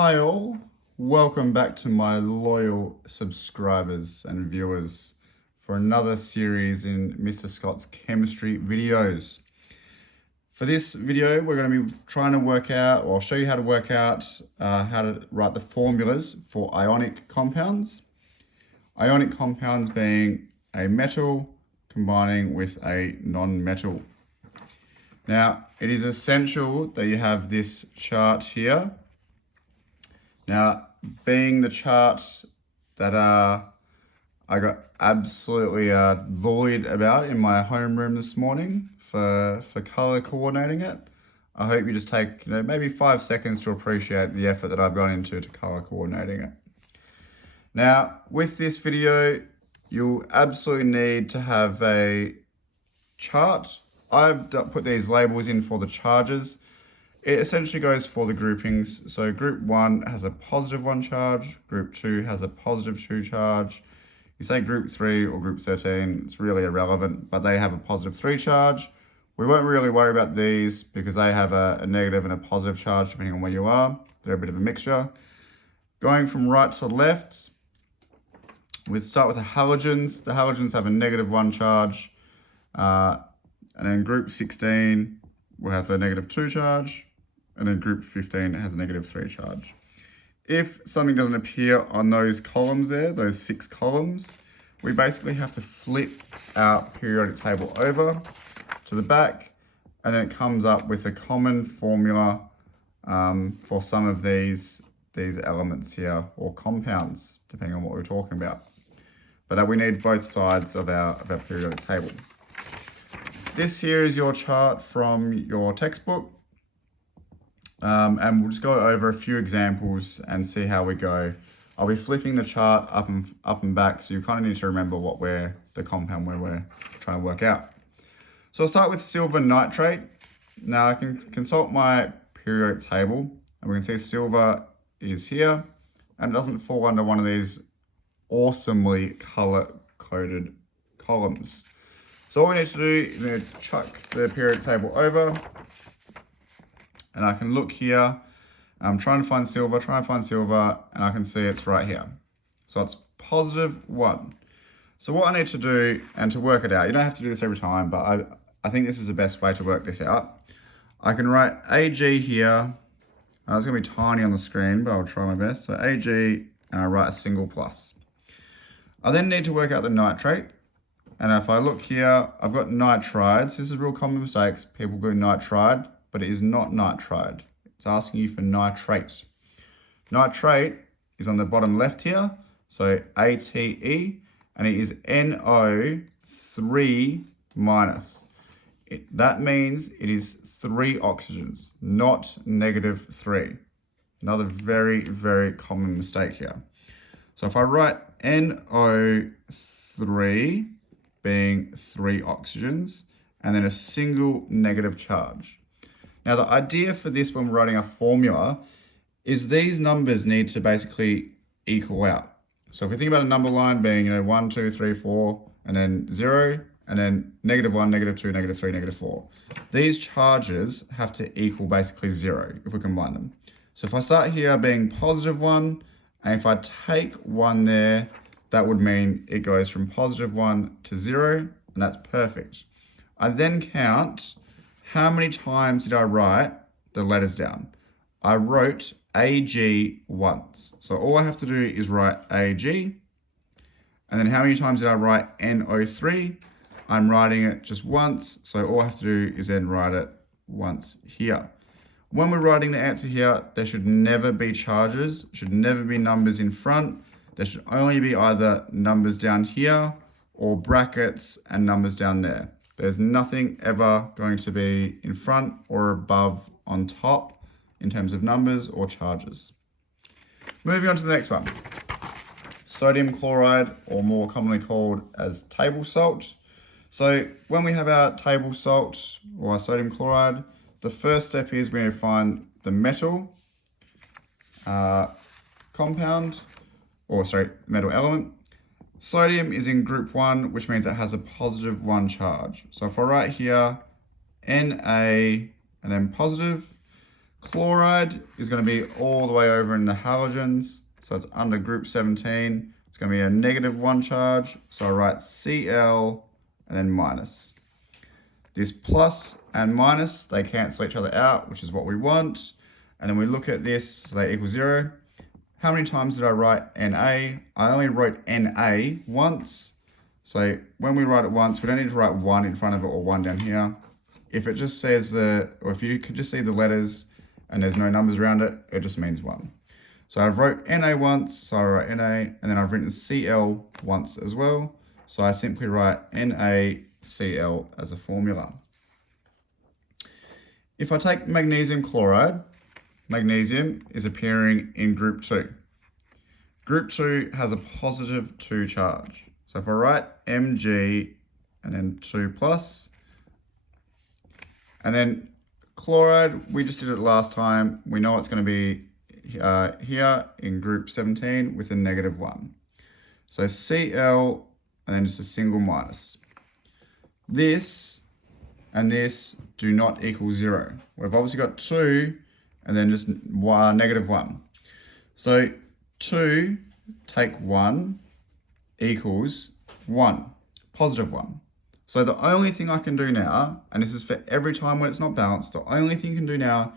Hi all, welcome back to my loyal subscribers and viewers for another series in Mr. Scott's chemistry videos. For this video, we're going to be trying to work out, or show you how to work out how to write the formulas for ionic compounds. Ionic compounds being a metal combining with a non-metal. Now, it is essential that you have this chart here. Now, being the chart that I got absolutely bullied about in my homeroom this morning for color coordinating it, I hope you just take maybe 5 seconds to appreciate the effort that I've gone into to color coordinating it. Now, with this video, you'll absolutely need to have a chart. I've put these labels in for the charges. It essentially goes for the groupings. So group 1 has a positive 1 charge, group 2 has a positive 2 charge. You say group 3 or group 13, it's really irrelevant, but they have a positive 3 charge. We won't really worry about these because they have a negative and a positive charge depending on where you are. They're a bit of a mixture. Going from right to left, we start with the halogens. The halogens have a negative 1 charge. And then group 16 will have a negative 2 charge. And then group 15 has a negative 3 charge. If something doesn't appear on those columns there, those 6 columns, we basically have to flip our periodic table over to the back, and then it comes up with a common formula for some of these elements here, or compounds, depending on what we're talking about. But we need both sides of our periodic table. This here is your chart from your textbook. And we'll just go over a few examples and see how we go. I'll be flipping the chart up and back, so you kind of need to remember the compound we're trying to work out. So I'll start with silver nitrate. Now I can consult my periodic table, and we can see silver is here, and it doesn't fall under one of these awesomely color-coded columns. So all we need to do is we need to chuck the periodic table over, and I can look here. I'm trying to find silver, and I can see it's right here. So it's positive 1. So what I need to do, and to work it out, you don't have to do this every time, but I think this is the best way to work this out. I can write Ag here. It's going to be tiny on the screen, but I'll try my best. So Ag, and I write a single plus. I then need to work out the nitrate. And if I look here, I've got nitrides. This is real common mistakes. People go nitride, but it is not nitride. It's asking you for nitrate. Nitrate is on the bottom left here, so ATE, and it is NO3 minus. That means it is 3 oxygens, not negative 3. Another very, very common mistake here. So if I write NO3 being 3 oxygens, and then a single negative charge. Now the idea for this when we're writing a formula is these numbers need to basically equal out. So if we think about a number line being 1, 2, 3, 4, and then 0, and then negative 1, negative 2, negative 3, negative 4. These charges have to equal basically 0 if we combine them. So if I start here being positive 1, and if I take 1 there, that would mean it goes from positive 1 to 0, and that's perfect. I then count how many times did I write the letters down. I wrote Ag once. So all I have to do is write Ag, and then how many times did I write NO3? I'm writing it just once, so all I have to do is then write it once here. When we're writing the answer here, there should never be charges, should never be numbers in front. There should only be either numbers down here or brackets and numbers down there. There's nothing ever going to be in front or above on top in terms of numbers or charges. Moving on to the next one. Sodium chloride, or more commonly called as table salt. So when we have our table salt or our sodium chloride, the first step is we need to find the metal metal element. Sodium is in group 1, which means it has a positive 1 charge. So if I write here Na and then positive, Chloride is going to be all the way over in the halogens, so it's under group 17. It's going to be a -1 charge, so I write Cl and then minus. This plus and minus, they cancel each other out, which is what we want. And then we look at this, so they equal 0. How many times did I write Na? I only wrote Na once. So when we write it once, we don't need to write 1 in front of it or 1 down here. If it just says or if you could just see the letters and there's no numbers around it, it just means 1. So I've wrote Na once, so I write Na, and then I've written Cl once as well. So I simply write NaCl as a formula. If I take magnesium chloride, magnesium is appearing in group 2. Group 2 has a positive 2 charge. So if I write Mg and then 2 plus, and then chloride, we just did it last time. We know it's going to be here in group 17 with a -1. So Cl and then just a single minus. This and this do not equal 0. We've obviously got 2 and then just -1. So 2 take 1 equals 1, positive 1. So the only thing I can do now, and this is for every time when it's not balanced, the only thing you can do now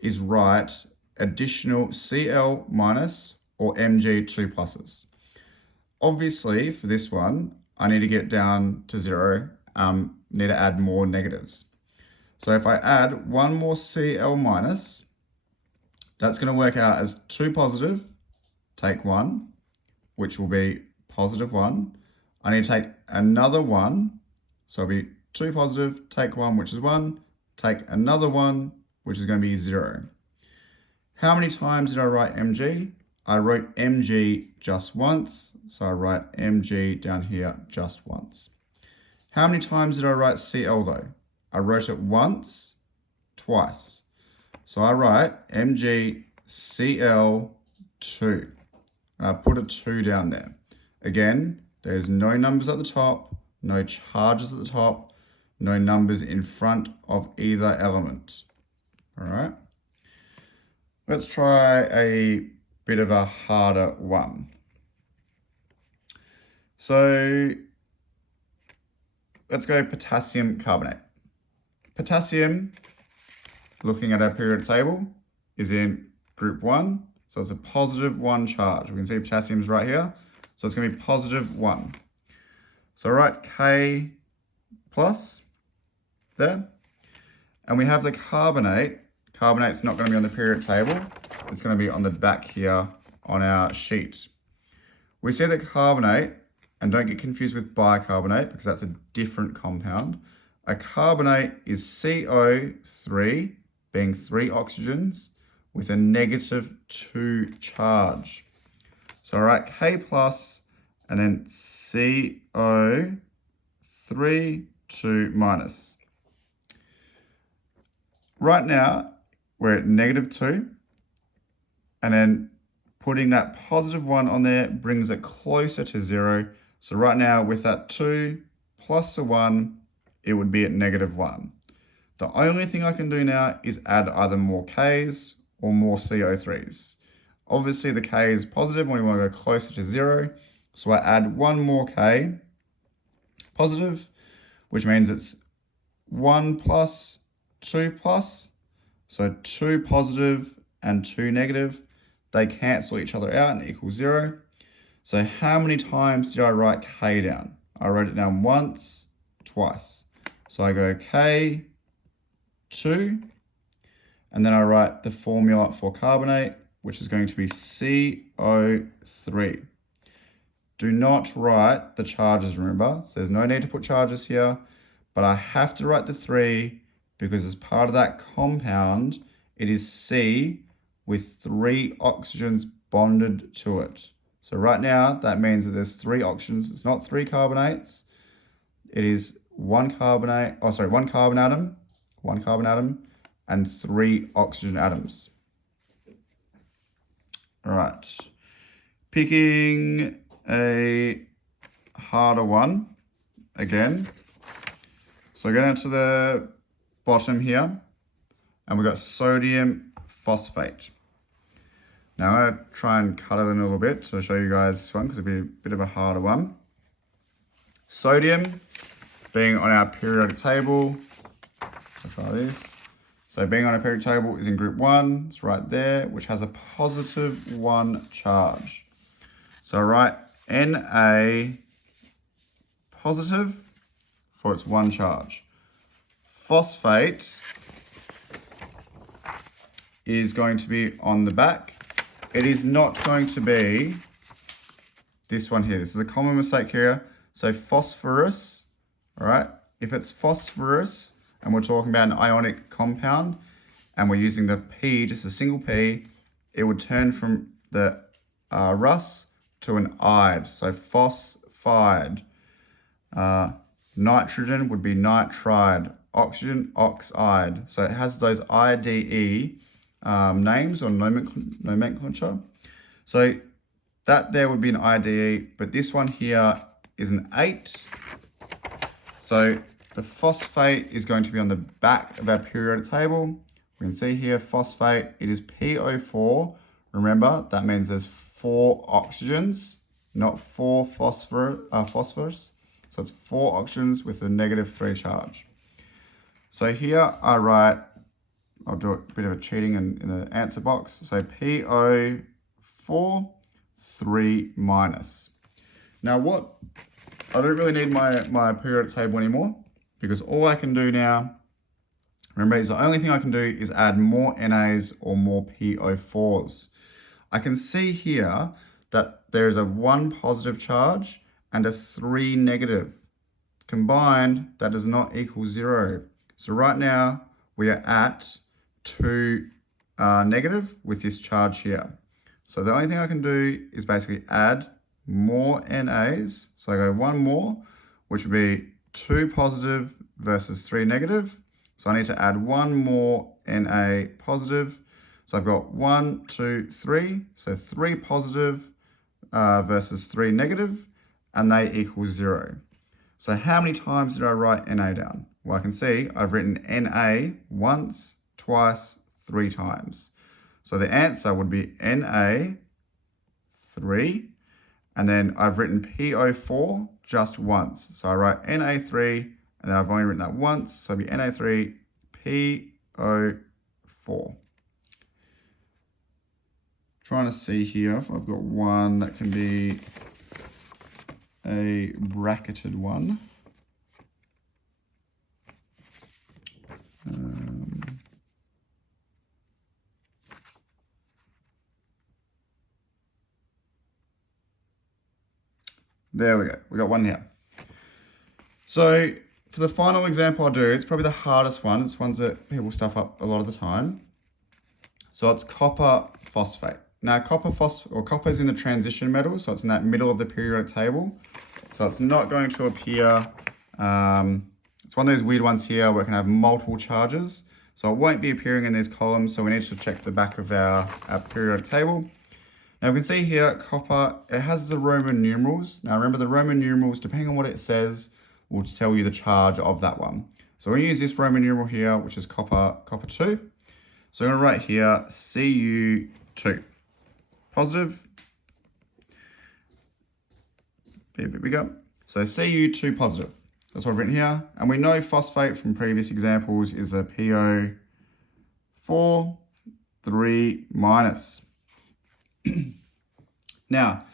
is write additional Cl minus or Mg 2 pluses. Obviously, for this one, I need to get down to 0, need to add more negatives. So if I add one more Cl minus, that's going to work out as 2 positive, take 1, which will be positive 1. I need to take another 1, so it'll be 2 positive, take 1, which is 1, take another 1, which is going to be 0. How many times did I write Mg? I wrote Mg just once, so I write Mg down here just once. How many times did I write Cl though? I wrote it once, twice. So I write MgCl2. And I put a 2 down there. Again, there's no numbers at the top, no charges at the top, no numbers in front of either element. All right. Let's try a bit of a harder one. So let's go potassium carbonate. Potassium, looking at our periodic table, is in group 1. So it's a positive 1 charge. We can see potassium's right here. So it's going to be positive 1. So I write K plus there. And we have the carbonate. Carbonate's not going to be on the periodic table. It's going to be on the back here on our sheet. We see that carbonate, and don't get confused with bicarbonate because that's a different compound. A carbonate is CO3, being 3 oxygens, with a -2 charge. So I write K plus and then CO3, 2 minus. Right now, we're at -2, and then putting that positive 1 on there brings it closer to 0. So right now, with that 2 plus a 1, it would be at -1. The only thing I can do now is add either more Ks or more CO3s. Obviously, the K is positive when we want to go closer to 0. So I add one more K positive, which means it's 1 plus, 2 plus. So 2 positive and 2 negative, they cancel each other out and equal 0. So how many times did I write K down? I wrote it down once, twice. So I go K, 2, and then I write the formula for carbonate, which is going to be CO3. Do not write the charges, remember. So there's no need to put charges here, but I have to write the 3 because as part of that compound, it is C with 3 oxygens bonded to it. So right now, that means that there's 3 oxygens. It's not 3 carbonates. It is one carbon atom, and 3 oxygen atoms. All right. Picking a harder one again. So go down to the bottom here, and we've got sodium phosphate. Now I'm going to try and cut it in a little bit to show you guys this one because it'll be a bit of a harder one. Sodium being on our periodic table, let's try this. So being on a periodic table is in group 1, it's right there, which has a positive 1 charge. So I write Na positive for its 1 charge. Phosphate is going to be on the back. It is not going to be this one here. This is a common mistake here. So phosphorus, all right? If it's phosphorus and we're talking about an ionic compound and we're using the P, just a single P, it would turn from the Rus to an ide. So phosphide. Nitrogen would be nitride. Oxygen, oxide. So it has those IDE names or nomenclature. So that there would be an IDE, but this one here is an 8. So the phosphate is going to be on the back of our periodic table. We can see here phosphate, it is PO4. Remember, that means there's 4 oxygens, not 4 phosphorus. So it's 4 oxygens with a -3 charge. So here I write, I'll do a bit of a cheating in the answer box. So PO4, 3 minus. Now I don't really need my periodic table anymore because all I can do now, remember, is the only thing I can do is add more NAs or more PO4s. I can see here that there is a 1 positive charge and a 3 negative. Combined, that does not equal 0. So right now we are at 2 negative with this charge here. So the only thing I can do is basically add more NAs. So I go 1 more, which would be 2 positive versus 3 negative. So I need to add 1 more Na positive. So I've got 1, 2, 3. So 3 positive versus 3 negative, and they equal 0. So how many times did I write Na down? Well, I can see I've written Na once, twice, 3 times. So the answer would be Na 3, and then I've written PO4 just once. So I write Na3, and then I've only written that once, so it'll be Na3 PO4. Trying to see here if I've got one that can be a bracketed one. There we go, we got one here. So for the final example I'll do, it's probably the hardest one. It's ones that people stuff up a lot of the time. So it's copper phosphate. Now copper is in the transition metal, so it's in that middle of the periodic table. So it's not going to appear, it's one of those weird ones here where it can have multiple charges. So it won't be appearing in these columns, so we need to check the back of our periodic table. Now we can see here, copper, it has the Roman numerals. Now remember the Roman numerals, depending on what it says, will tell you the charge of that one. So we're gonna use this Roman numeral here, which is copper 2. So I'm gonna write here Cu2, positive. Here we go. So Cu2 positive. That's what I've written here. And we know phosphate from previous examples is a PO4, 3 minus. Now,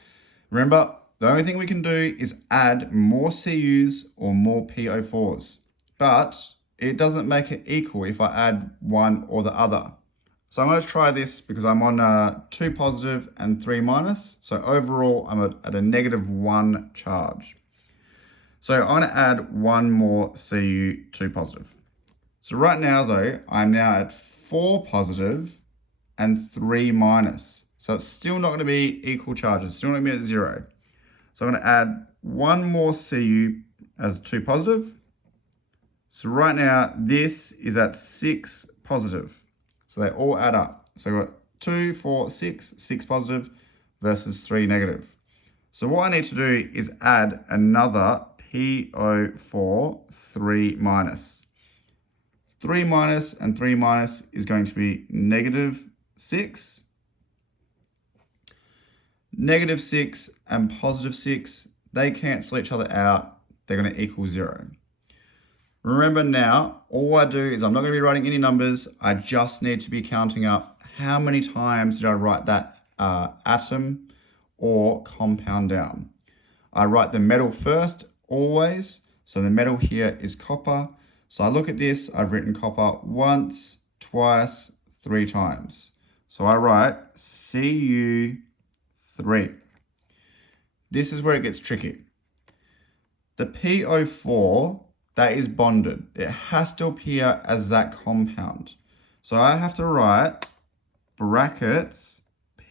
remember, the only thing we can do is add more Cus or more PO4s, but it doesn't make it equal if I add one or the other. So I'm going to try this because I'm on 2 positive and 3 minus. So overall, I'm at a -1 charge. So I'm going to add 1 more Cu2 positive. So right now though, I'm now at 4 positive and 3 minus. So it's still not going to be equal charges, still not going to be at 0. So I'm going to add 1 more Cu as 2 positive. So right now, this is at 6 positive. So they all add up. So we've got 2, 4, 6, 6 positive versus 3 negative. So what I need to do is add another PO4, 3 minus. 3 minus and 3 minus is going to be 6. Negative 6 and positive 6, they cancel each other out. They're going to equal 0. Remember now, all I do is I'm not going to be writing any numbers. I just need to be counting up how many times did I write that atom or compound down. I write the metal first, always. So the metal here is copper. So I look at this, I've written copper once, twice, 3 times. So I write Cu3. This is where it gets tricky. The PO4, that is bonded. It has to appear as that compound. So I have to write brackets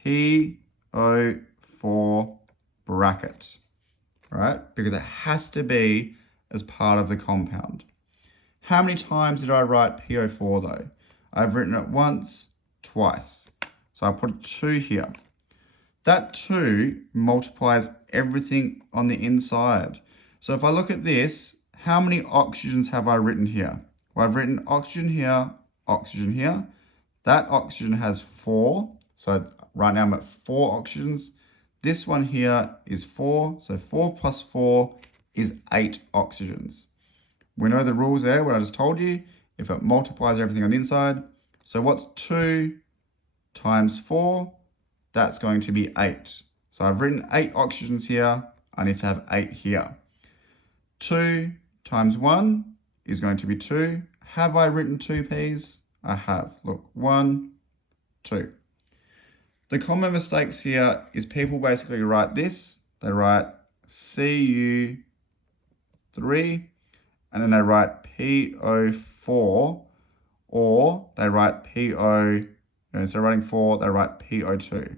PO4 bracket, right? Because it has to be as part of the compound. How many times did I write PO4 though? I've written it once, twice. So I put a 2 here. That 2 multiplies everything on the inside. So if I look at this, how many oxygens have I written here? Well, I've written oxygen here, oxygen here. That oxygen has 4. So right now I'm at 4 oxygens. This one here is 4. So 4 plus 4 is 8 oxygens. We know the rules there, what I just told you. If it multiplies everything on the inside. So what's 2 times 4? That's going to be 8. So I've written 8 oxygens here. I need to have 8 here. 2 times 1 is going to be 2. Have I written 2 P's? I have. Look, 1, 2. The common mistakes here is people basically write this. They write Cu3 and then they write PO4, or they write PO, instead of writing 4, they write PO2.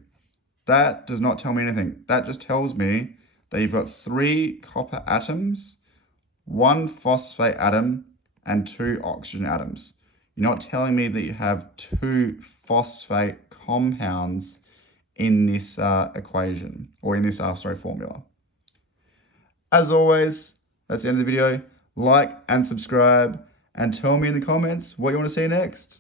That does not tell me anything. That just tells me that you've got 3 copper atoms, 1 phosphate atom, and 2 oxygen atoms. You're not telling me that you have 2 phosphate compounds in this equation, or in this formula. As always, that's the end of the video. Like and subscribe, and tell me in the comments what you want to see next.